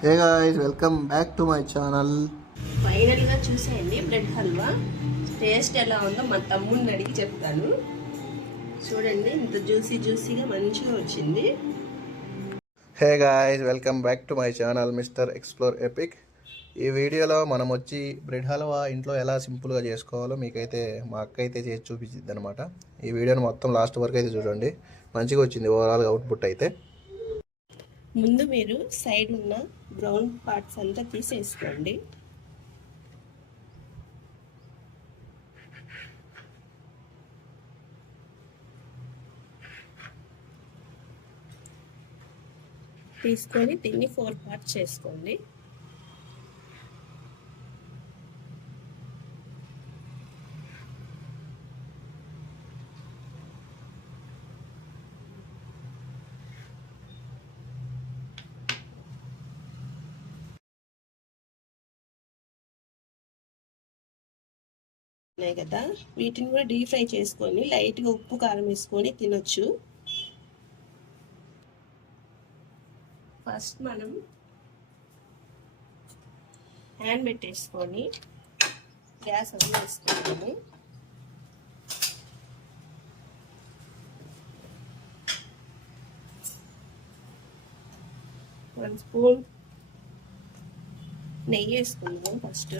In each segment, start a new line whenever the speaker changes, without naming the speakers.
Hey guys welcome back to my channel
ఫైనల్గా చూసేయండి bread halwa. Taste ఎలా ఉందో మా తమ్ముడిని అడిగి చెప్తాను. చూడండి ఇంత జ్యూసీ జ్యూసీగా మంచిగా వచ్చింది.
Hey guys welcome back to my channel mister explore epic ఈ వీడియోలో మనం వచ్చి బ్రెడ్ హల్వా ఇంట్లో ఎలా సింపుల్గా చేసుకోవాలో మీకైతే మా అక్క అయితే చేసి చూపించింది అనమాట ఈ వీడియోని మొత్తం లాస్ట్ వరకు అయితే చూడండి. మంచిగా వచ్చింది ఓవరాల్గా అవుట్పుట్ అయితే.
ముందు మీరు సైడ్ ఉన్న బ్రౌన్ పార్ట్స్ అంతా తీసేసుకోండి. తీసుకొని దీన్ని ఫోర్ పార్ట్స్ చేసుకోండి. ఉన్నాయి కదా. వీటిని కూడా డీప్ ఫ్రై చేసుకొని లైట్గా ఉప్పు కారం వేసుకొని తినొచ్చు. ఫస్ట్ మనం హ్యాండ్ పెట్టేసుకొని గ్యాస్ ఆన్ వేసుకుంటాము వన్ స్పూన్ నెయ్యి వేసుకుందాం ఫస్ట్.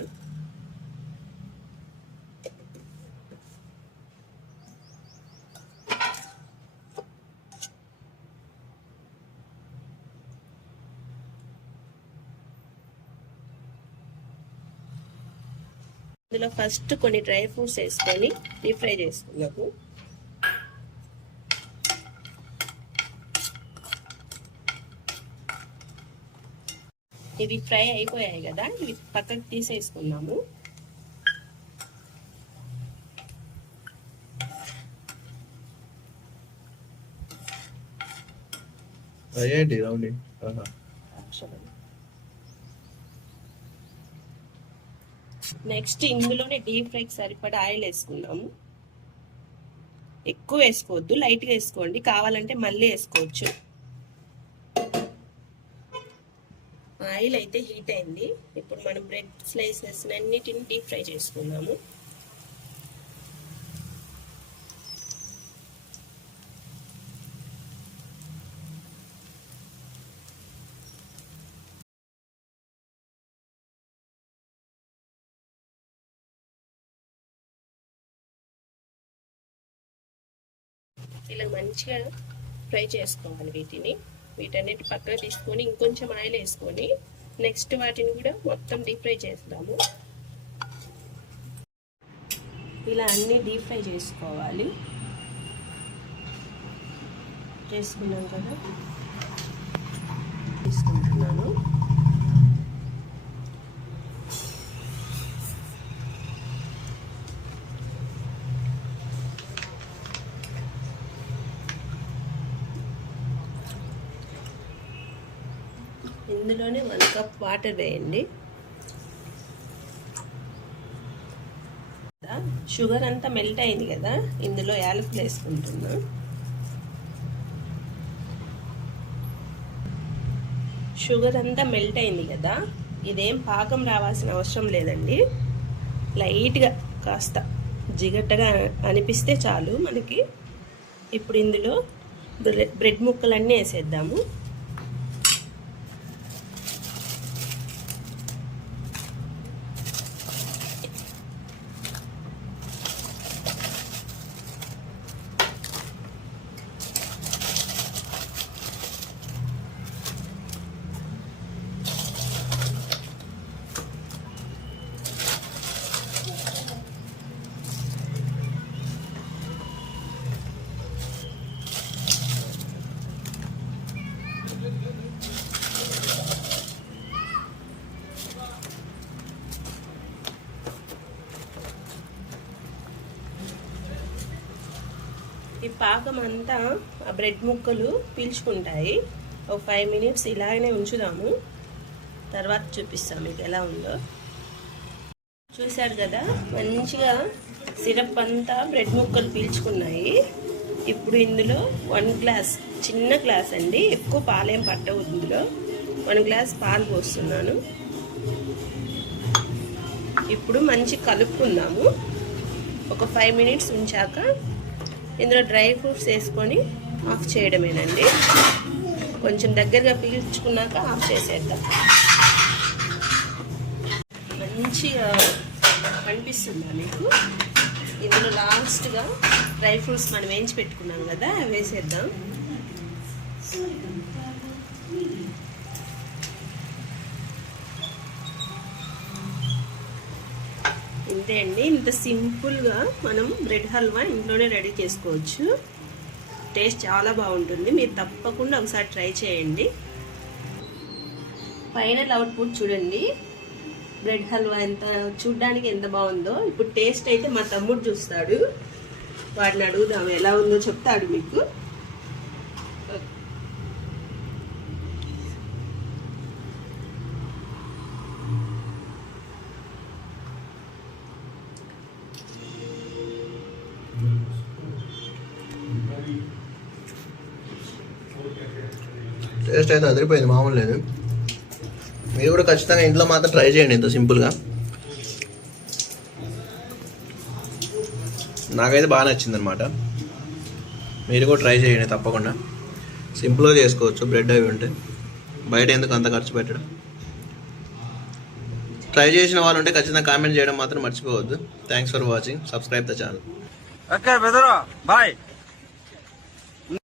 ఇందులో ఫస్ట్ కొన్ని డ్రై ఫ్రూట్స్ వేసుకొని డీప్ ఫ్రై చేసుకున్నాము ఇవి ఫ్రై అయిపోయాయి కదా ఇవి పక్కకు తీసేసుకున్నాము
అయ్యేంటి రౌండి?
నెక్స్ట్ ఇందులోనే డీప్ ఫ్రైకి సరిపడా ఆయిల్ వేసుకున్నాము ఎక్కువ వేసుకోవద్దు లైట్గా వేసుకోండి. కావాలంటే మళ్ళీ వేసుకోవచ్చు. ఆయిల్ అయితే హీట్ అయింది. ఇప్పుడు మనం బ్రెడ్ స్లైసెస్ అన్నిటిని డీప్ ఫ్రై చేసుకున్నాము ఇలా మంచిగా ఫ్రై చేసుకోవాలి వీటిని. వీటన్నిటి పక్కన తీసుకొని ఇంకొంచెం ఆయిల్ వేసుకొని నెక్స్ట్ వాటిని కూడా మొత్తం డీప్ ఫ్రై చేస్తాము. ఇలా అన్నీ డీప్ ఫ్రై చేసుకోవాలి. చేసుకున్నాం కదా? తీసుకుంటున్నాను. ఇందులోనే వన్ కప్ వాటర్ వేయండి. షుగర్ అంతా మెల్ట్ అయింది కదా ఇందులో యాలకులు వేసుకుంటున్నా. షుగర్ అంతా మెల్ట్ అయింది కదా ఇదేం పాకం రావాల్సిన అవసరం లేదండి. లైట్గా కాస్త జిగట్టగా అనిపిస్తే చాలు మనకి. ఇప్పుడు ఇందులో బ్రెడ్ ముక్కలన్నీ వేసేద్దాము. ఈ పాకం అంతా ఆ బ్రెడ్ ముక్కలు పీల్చుకుంటాయి. ఒక ఫైవ్ మినిట్స్ ఇలాగనే ఉంచుదాము. తర్వాత చూపిస్తాం మీకు ఎలా ఉందో. చూశారు కదా మంచిగా సిరప్ అంతా బ్రెడ్ ముక్కలు పీల్చుకున్నాయి. ఇప్పుడు ఇందులో వన్ గ్లాస్ చిన్న గ్లాస్ అండి ఎక్కువ పాలేం పట్టవు ఇందులో. వన్ గ్లాస్ పాలు పోస్తున్నాను. ఇప్పుడు మంచి కలుపుకుందాము. ఒక ఫైవ్ మినిట్స్ ఉంచాక ఇందులో డ్రై ఫ్రూట్స్ వేసుకొని ఆఫ్ చేయడమేనండి. కొంచెం దగ్గరగా పీల్చుకున్నాక ఆఫ్ చేసేద్దాం. మంచిగా కనిపిస్తుందా మీకు? ఇందులో లాస్ట్గా డ్రై ఫ్రూట్స్ మనం వేయించి పెట్టుకున్నాం కదా వేసేద్దాం. ఇంతే అండి. ఇంత సింపుల్గా మనం బ్రెడ్ హల్వా ఇంట్లోనే రెడీ చేసుకోవచ్చు. టేస్ట్ చాలా బాగుంటుంది. మీరు తప్పకుండా ఒకసారి ట్రై చేయండి. ఫైనల్ అవుట్పుట్ చూడండి. బ్రెడ్ హల్వా ఎంత చూడ్డానికి ఎంత బాగుందో. ఇప్పుడు టేస్ట్ అయితే మా తమ్ముడు చూస్తాడు. వాడిని అడుగుదాం ఎలా ఉందో చెప్తాడు మీకు.
టేస్ట్ అయితే అదిరిపోయింది మామూలు లేదు. మీరు కూడా ఖచ్చితంగా ఇంట్లో మాత్రం ట్రై చేయండి ఇంత సింపుల్గా నాకైతే బాగా నచ్చింది అనమాట మీరు కూడా ట్రై చేయండి తప్పకుండా. సింపుల్గా చేసుకోవచ్చు బ్రెడ్ అవి ఉంటే. బయట ఎందుకు అంత ఖర్చు పెట్టడం? ట్రై చేసిన వాళ్ళు ఉంటే ఖచ్చితంగా కామెంట్ చేయడం మాత్రం మర్చిపోవద్దు. Thanks for watching subscribe the channel
okay bye